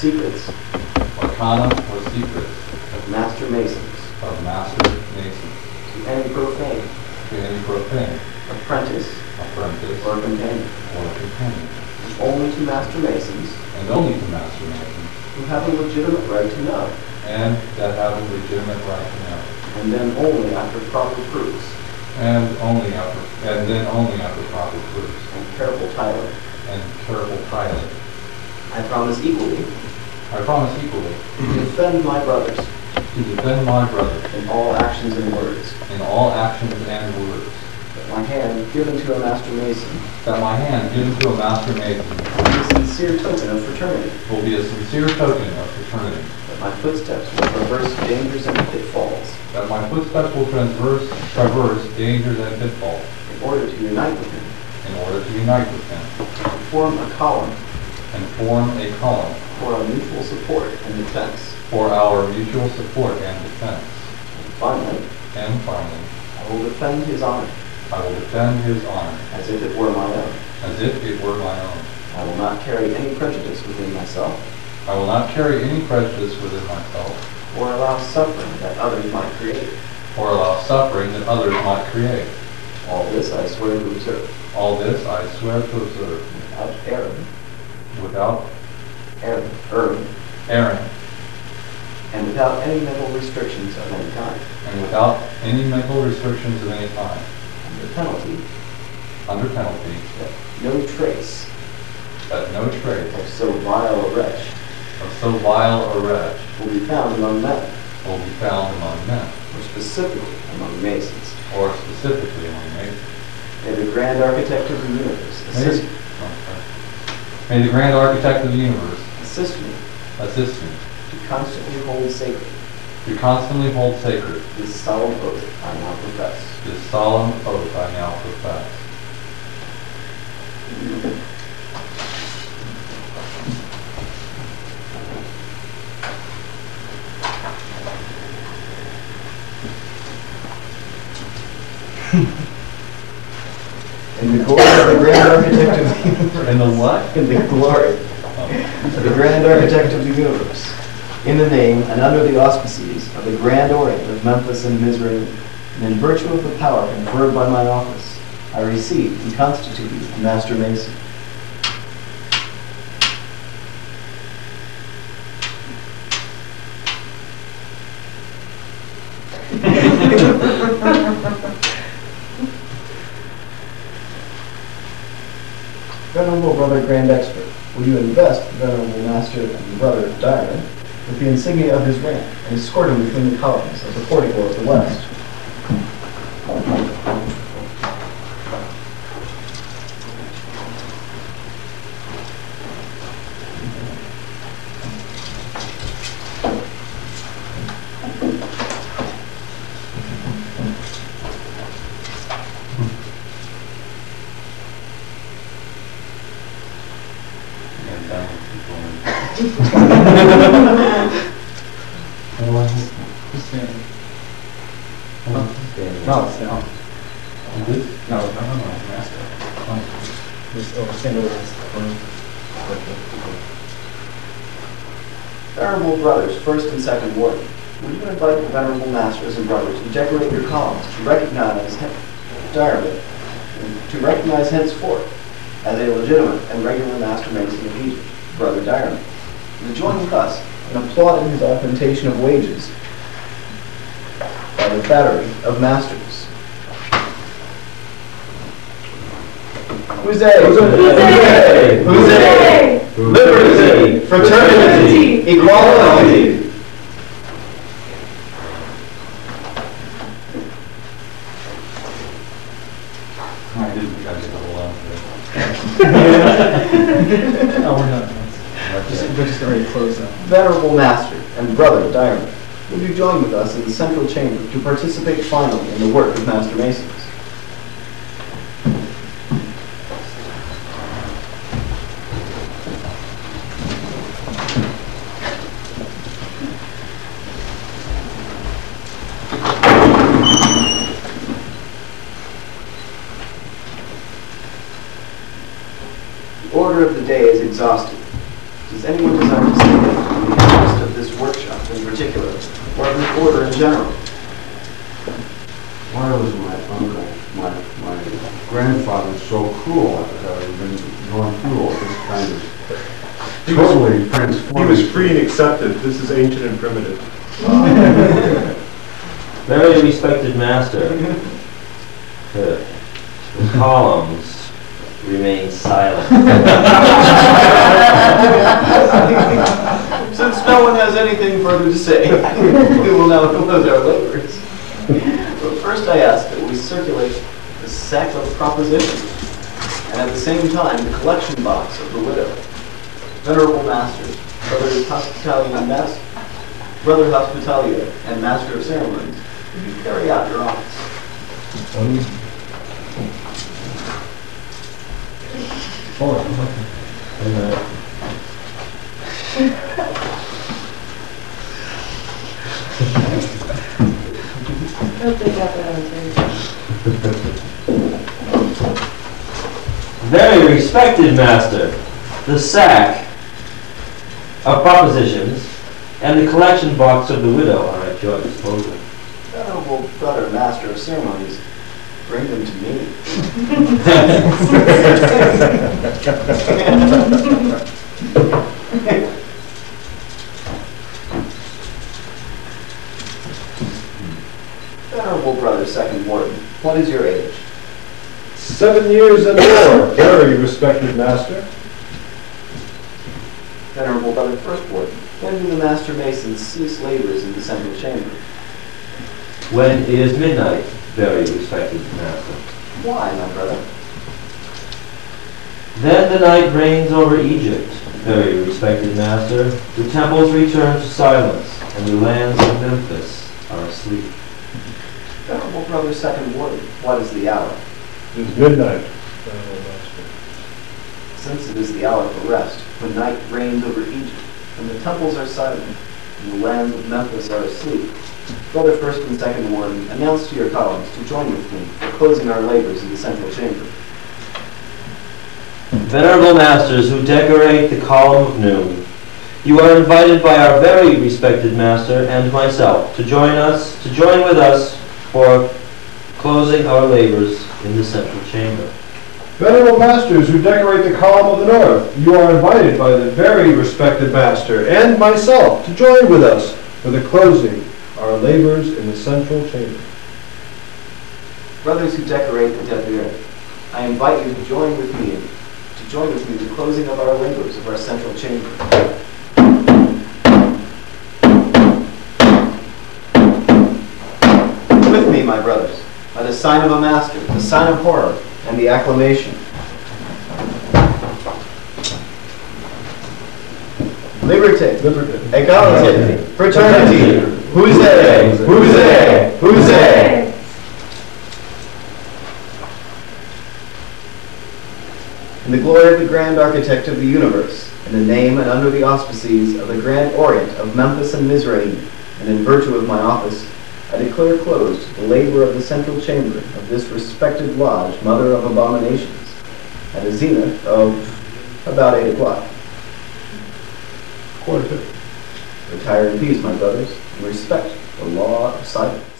secrets of Master Masons, to any profane, apprentice, or companion, only to Master Masons, who have a legitimate right to know, and then only after proper proofs, and careful tiling. I promise equally to defend my brothers in all actions and words, that my hand given to a Master Mason will be a sincere token of fraternity, that my footsteps will traverse dangers and pitfalls, in order to unite with him, and form a column for our mutual support and defense. Finally, I will defend his honor as if it were my own. I will not carry any prejudice within myself, or allow suffering that others might create. All this I swear to observe. Without erring. And without any mental restrictions of any kind. Under penalty. That no trace of so vile a wretch will be found among men. Or specifically among Masons. May the Grand Architect of the Universe assist me to constantly hold sacred this solemn oath I now profess. In the glory of the Grand Architect of the Universe. In the what? In the glory of the Grand Architect of the Universe. In the name and under the auspices of the Grand Orient of Memphis and Mizraim, and in virtue of the power conferred by my office, I receive and constitute you a Master Mason. Venerable Brother Grand Expert, will you invest Venerable Master and Brother DIARMID with the insignia of his rank and escort him between the columns of the portico of the west? Venerable Brothers, first and second warden, will you invite the Venerable Masters and Brothers to decorate your columns to recognize DIARMID, to recognize henceforth as a legitimate and regular Master Mason of Egypt, Brother DIARMID, and to join with us in applauding his augmentation of wages by the battery of Masters. Huzzay! Huzzay! Huzzay! Liberty! Fraternity! Equality! I didn't think I'd get a lot No, we're not. We're just ready to close out. Venerable Master and Brother DIARMID, would you join with us in the central chamber to participate finally in the work of Master Masons? The order of the day is exhausted. Does anyone desire to say anything? the interest of this workshop in particular, or of this order in general? Why was my uncle, my grandfather so cruel after having been going through all this kind of totally transformed? He was free and accepted. This is ancient and primitive. Very respected master, the columns remain silent. Since no one has anything further to say, we will now close our labors. But first I ask that we circulate the sack of propositions, and at the same time the collection box of the widow. Venerable masters, Brother Hospitalia, and Master of Ceremonies, would you carry out your office? Very respected master, the sack of propositions and the collection box of the widow are at your disposal. Venerable Brother Master of Ceremonies, bring them to me. Venerable Brother Second Warden, what is your age? 7 years and more, very respected master. Venerable Brother First Warden, when do the Master Masons cease labors in the central chamber? When it is midnight, very respected master. Why, my brother? Then the night reigns over Egypt, very respected master. The temples return to silence, and the lands of Memphis are asleep. Venerable Brother Second Warden, what is the hour? It is midnight, venerable master. Since it is the hour for rest, when night reigns over Egypt, and the temples are silent, and the lands of Memphis are asleep, Brother First and Second Warden, announce to your colleagues to join with me for closing our labors in the central chamber. Venerable masters who decorate the column of noon, you are invited by our very respected master and myself to join with us for closing our labors in the central chamber. Venerable masters who decorate the column of the north, you are invited by the very respected master and myself to join with us for the closing our labors in the central chamber. Brothers who decorate the Degree, I invite you to join with me in the closing of our labors of our central chamber. With me, my brothers, by the sign of a master, the sign of horror, and the acclamation. Liberté, Égalité, Fraternity, Huzzay, Huzzay, Huzzay. In the glory of the Grand Architect of the Universe, in the name and under the auspices of the Grand Orient of Memphis and Mizraim, and in virtue of my office, I declare closed the labor of the central chamber of this respected lodge, Mother of Abominations, at a zenith of about 8 o'clock. Quarter to. Retire in peace, my brothers, and respect the law of silence.